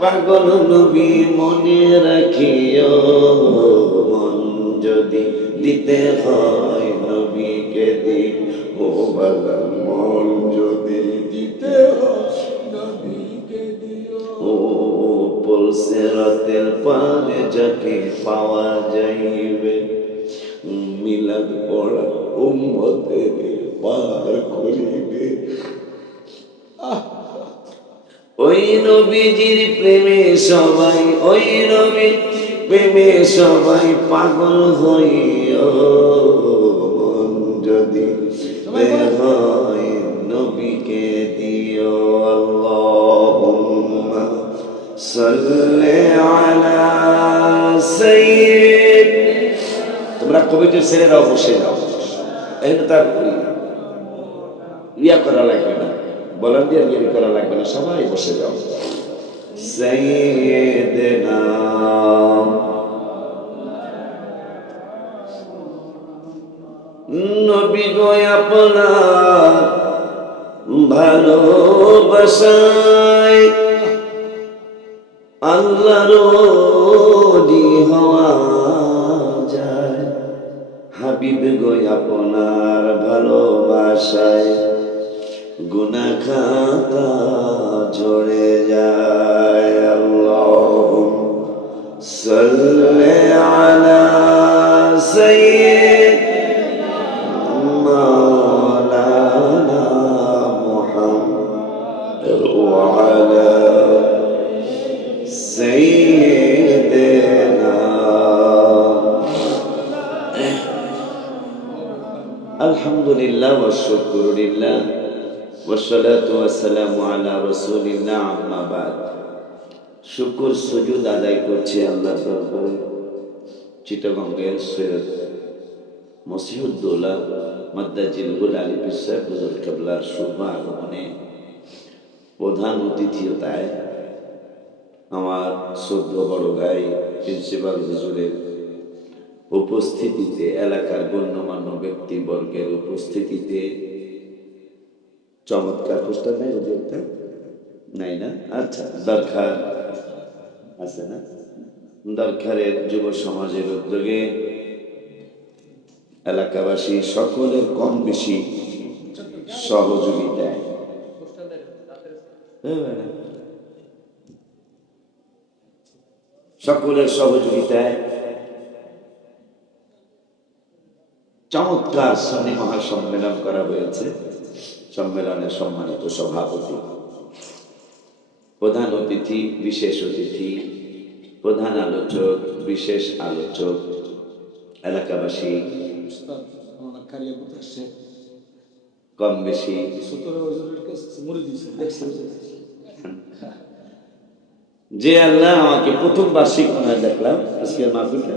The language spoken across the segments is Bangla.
পাগল নবী মনে রাখিও, মন যদি দিতে হয় নবীকে দি। ও বাবা মন যদি দিতে হয় নবীকে দিও। ও পুলসিরাতের পারে যাকে পাওয়া যাইবে, মিলাদ পড়া উম্মতের পার করিবে। ওই নবীজির প্রেমে সবাই, ওই নবীর প্রেমে সবাই পাগল হইও, মন যদি হয় নবীকে দিও। আল্লাহুম্মা সাল্লি আলা সাইয়্যিদ। তোমরা কমিটির ছেলেরাও বসে যাও, এখানে তার ইয়া করা লাগবে না, ভলান্টিয়ার গিরি করা লাগবে না, সবাই বসে যাও। সাইয়্যিদনা নবী গো আপনার ভালোবাসায় আল্লাহর ওলি হওয়া যায়। হাবিব গো আপনার ভালোবাসায় গুনাহ খাতা ঝরে যায়। আল্লাহুম্মা সাল্লি আলা সাইয়্যিদিনা মাওলানা মুহাম্মদ ওয়া আলা সাইয়্যিদিনা। আলহামদুলিল্লাহ ওয়া শুকরুলিল্লাহ ওয়াসসালাতু ওয়াসসালামু আলা রাসূলিল্লাহ, আম্মা বাদ। শুকর সুজুদ আদায় করছি আল্লাহর দরবারে। চিটাগঙ্গের সৈয়দ মসিহুদ্দৌলা মাদ্দাজিলহুল আলী পীর সাহেব হুজুর কেবলার শুভ আগমনে প্রধান অতিথিয়তায় আমার শ্রদ্ধ বড় ভাই প্রিন্সিপাল হুজুরের উপস্থিতিতে, এলাকার গণ্যমান্য ব্যক্তিবর্গের উপস্থিতিতে, চমৎকার পোস্টার নাই ওদের নাই না? আচ্ছা, দরকার আছে না? দরকারের যুব সমাজের উদ্যোগে এলাকাবাসী সকলের কম বেশি সহযোগিতায় সকলের সহযোগিতায় চমৎকার সুন্নি মহাসম্মেলন করা হয়েছে। সম্মেলনের সম্মানিত সভাপতি, প্রধান অতিথি, বিশেষ অতিথি, প্রধান আলোচক, বিশেষ আলোচক, এলাকাবাসী কম বেশি যে আল্লাহ আমাকে প্রথম বার্ষিক মনে দেখলাম আজকের মাহফিলটা,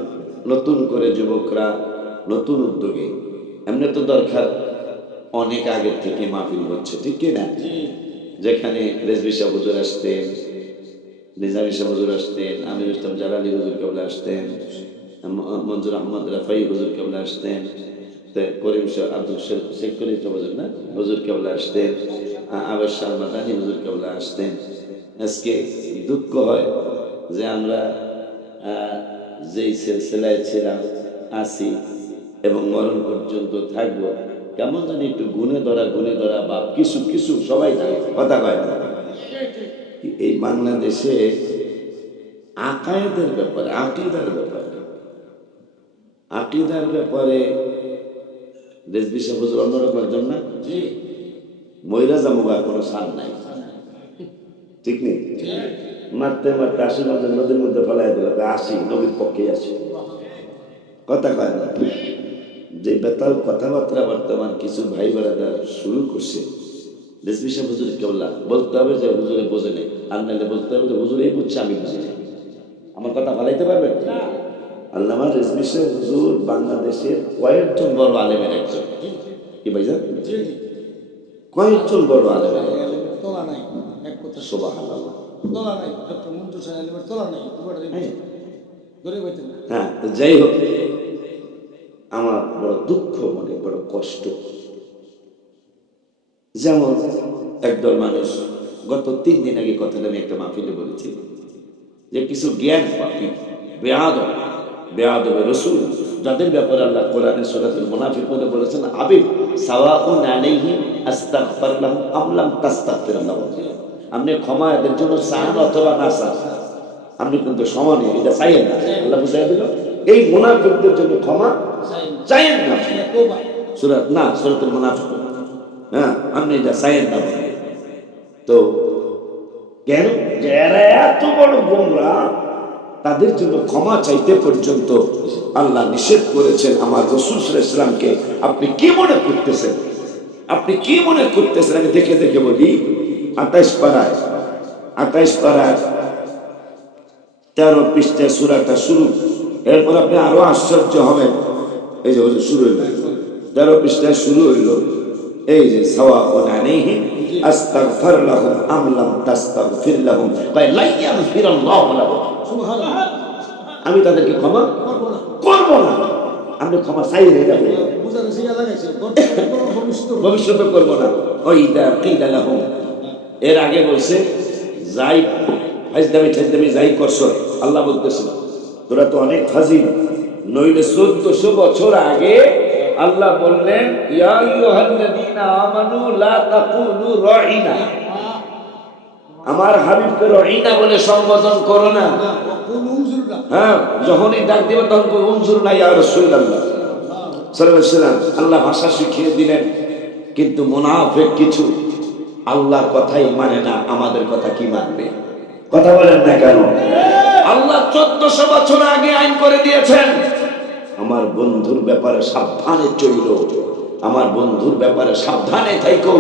নতুন করে যুবকরা নতুন উদ্যোগে, এমনি তো দরকার অনেক আগের থেকে মাহফিল হচ্ছে, ঠিক কিনা? যেখানে রেজভি সাহেব হুজুর আসতেন, নিজামী সাহেব হুজুর আসতেন, আমির ইসলাম জালালি হুজুর কেবলা আসতেন, মঞ্জুর আহমদ রাফাই হুজুর কেবলা আসতেন, করিম আব্দুল শেখ করিম হুজুর না হুজুর কেবলা আসতেন, আবার শাহ মাদানী হুজুর কেবলা আসতেন। আজকে দুঃখ হয় যে আমরা যেই সিলসিলায় ছিলাম, আছি এবং মরণ পর্যন্ত থাকবো, কেমন জানি একটু গুনে ধরা বা কিছু কিছু সবাই জানে, কথা কয় না। এই বাংলাদেশে আকায়েদের ব্যাপারে, আকিদার ব্যাপারে দেশ বিশ্ব হুজুর অন্যরকম একজন না, মহিলা জামুগা কোনো সার নাই, ঠিক নেই? মারতে মারতে আশীর্বাদের নদীর মধ্যে ফেলাই দিল, আসি নবীর পক্ষে আসি, কথা কয় না। যে বেতাল কথাবার্তা বর্তমান কিছু ভাই বেড়াদার শুরু করছে, রেজভি সাহেব হুজুর কেবলা বলতে হবে যে হুজুরে বোঝে নেই, আর নাহলে বলতে হবে যে হুজুর এই বুঝছে আমি বুঝি না। আমার কথা ভালাইতে পারবে? আল্লামা রেজভি সাহেব হুজুর বাংলাদেশের কয়েকজন বড় আলেমের একজন, কি ভাইজান? কয়েকজন বড় আলেমের তোলা নাই, এক কথা সুবহানাল্লাহ, তোলা নাই, ডক্টর মঞ্জুর সাহেবের তোলা নাই। হ্যাঁ, তো যাই হোক, আমার বড় দুঃখ, মনে বড় কষ্ট। যেমন একদল মানুষ, গত 3 দিন আগে কথাটা আমি একটা মাহফিলে বলেছি, যে কিছু জ্ঞান পাপী বেয়াদব বেয়াদবে রসুল যাদের ব্যাপারে আল্লাহ কোরআনের সূরাতুল মুনাফিকুনে বলেছেন আবিব সাওয়াউন আলাইহিম আস্তাগফির লাহুম আম লাম তাস্তাগফির লাহুম, আপনি ক্ষমা এদের জন্য চান অথবা না চান আপনি কিন্তু সমানই, এটা চাইয়েন না। আল্লাহ বুঝাই দিল এই মুনাফিকদের জন্য ক্ষমা চাইয়েন না, সূরাতুল মুনাফিকুন, হ্যাঁ আপনি এটা চাইয়েন না। তো কেন যে এরা এত বড় গোমরা, তাদের জন্য ক্ষমা চাইতে পর্যন্ত আল্লাহ নিষেধ করেছেন। আমার রাসূল সাল্লাল্লাহু আলাইহি ওয়াসাল্লামকে আপনি কি মনে করতেছেন, আপনি কি মনে করতেছেন? আমি দেখে দেখে বলি 28 পারায় 13 পৃষ্ঠায় সূরাটা শুরু, এরপর আপনি আরো আশ্চর্য হবেন। এই যে শুরু হইল 13 পৃষ্ঠায় শুরু হইল, এই যে সাওয়াউন আলাইহিম আস্তাগফির লাহুম আম লাম তাস্তাগফির লাহুম লা ইয়াগফিরুল্লাহু লাহুম, সুবহানাল্লাহ, আমি তাদেরকে ক্ষমা করব না। আপনি ক্ষমা চাইয়ে যাবেন, ভবিষ্যতে করব না। ওইদা কিলা লাহুম, এর আগে বলছে যাই ফাজদামি যাই করছো, আল্লাহ বলতেছে তোরা তো অনেক ফাজিল, নইলে 1400 বছর আগে আল্লাহ বললেন ইয়া আইয়ুহাল্লাযীনা আমানু লা তাকুলু রাঈনা, আমার হাবিবকে রাঈনা বলে সম্বোধন করো না। হ্যাঁ, যখনই ডাক দিবে তখন উনজুরনা ইয়া রাসূলুল্লাহ সাল্লাল্লাহু আলাইহি ওয়াসাল্লাম, আল্লাহ ভাষা শিখিয়ে দিলেন। কিন্তু মুনাফিক কিছু আল্লাহর কথাই মানে না, আমাদের কথা কি মানবে? কথা বলেন না কেন? আল্লাহ 1400 বছর আগে আইন করে দিয়েছেন, আমার বন্ধুর ব্যাপারে সাবধানে চইল, আমার বন্ধুর ব্যাপারে সাবধানে থাইকো।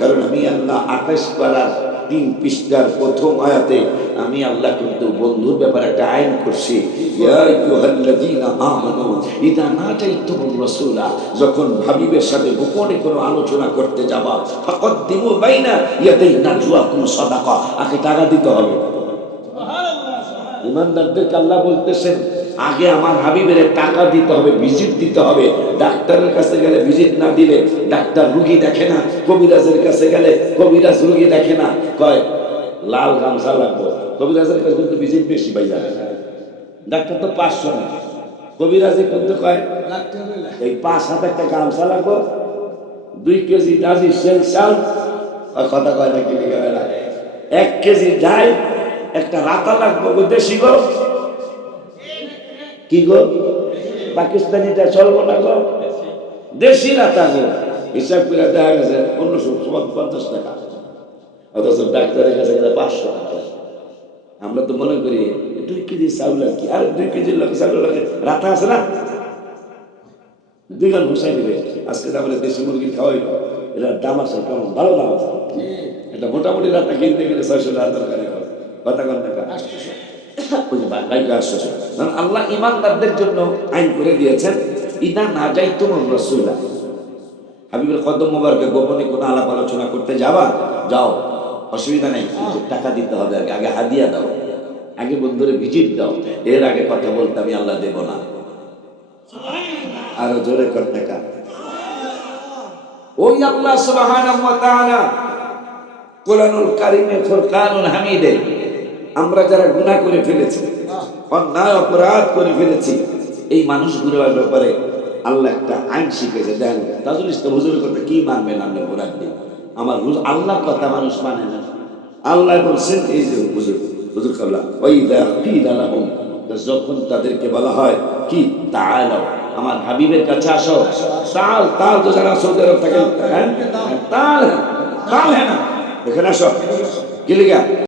কারণ আমি আল্লাহ 28 পারার 3 পৃষ্ঠার প্রথম আয়াতে আমি আল্লাহ কিন্তু বন্ধুর ব্যাপারে একটা আইন করছি। ইয়া আইয়ুহাল্লাযীনা আমানু ইযা নাজাইতুমুর রাসূলা, যখন হাবিবের সাথে গোপনে কোনো আলোচনা করতে যাবা ফাকদ্দিমু বাইনা ইয়াদাই নাজওয়াকুম সাদাকা, আগে টাকা দিতে হবে। সুবহানাল্লাহ, ইমানদারদেরকে আল্লাহ বলতেছেন আগে আমার হাবিবের টাকা দিতে হবে, ভিজিট দিতে হবে। ডাক্তারের কাছে গেলে ভিজিট না দিলে ডাক্তার রুগী দেখে না, কবিরাজের কাছে গেলে কবিরাজ রুগী দেখে না, কয় লাল গামছা লাগবে। কবিরাজের কাছে কিন্তু ভিজিট বেশি পাই যায়, ডাক্তার তো 500 না, কবিরাজে কিন্তু কয় এই 5-7 একটা গামছা লাগবে, 2 কেজি দাজি সেল চাল, কথা কয় না কি লিখে না, 1 কেজি ডাল, একটা রাতা লাগবে দেশি গো, কি গো পাকিস্তানিটা চলবো না গো, দেশি রাতা গো। হিসাব করে দেখা গেছে 1550 টাকা, অথচ ডাক্তারের কাছে গেলে 500 টাকা। আমরা তো মনে করি 2 কেজি চাউল আর কি, আর 2 কেজির লোক চাউল লাগে, রাতা আছে না 2 গান ঘুষাই দিবে। আজকে তারপরে দেশি মুরগি খাওয়াই, এটার দাম আছে, কেমন ভালো দাম আছে। এটা মোটামুটি রাতা কিনতে গেলে 600 টাকা দরকার, কথা কন টাকা আল্লাহ ইমানদারদের জন্য আইন করে দিয়েছেন ইদা নাজাইতুমুর রাসূলা, হাবিবের কদম মোবারকে গোপনে কোনো আলাপ আলোচনা করতে যাবা, যাও, অসুবিধা নেই, টাকা দিতে হবে, আগে হাদিয়া দাও, আগে বন্ধুরে ভিজিট দাও, এর আগে কথা বলতে আমি আল্লাহ দেব না। আরো জোরে কর টাকা। ওই আল্লাহ সুবহানাহু ওয়া তাআলা কোরআনুল কারীমে ফুরকানুল হামিদে আমরা যারা গুনাহ করে ফেলেছি, অন্যায় অপরাধ করে ফেলেছি, এই মানুষগুলোর ব্যাপারে আল্লাহ একটা আইন শিখেছে। দেন তাজুল ইসলাম হুজুরের কথা কি মানবেন আপনি? কোরআন দিয়ে আমার আল্লাহর কথা মানুষ মানে না। আল্লাহ বলছেন এই যে হুজুর কাবলা ওয়াইদা কিলা লাহুম, যখন তাদেরকে বলা হয় কি তাআলাও আমার হাবিবের কাছে আসো, তাল তো যারা সৌদি আরব থাকেন, হ্যাঁ তাল হ্যাঁ না এখানে আসো, কি লিখা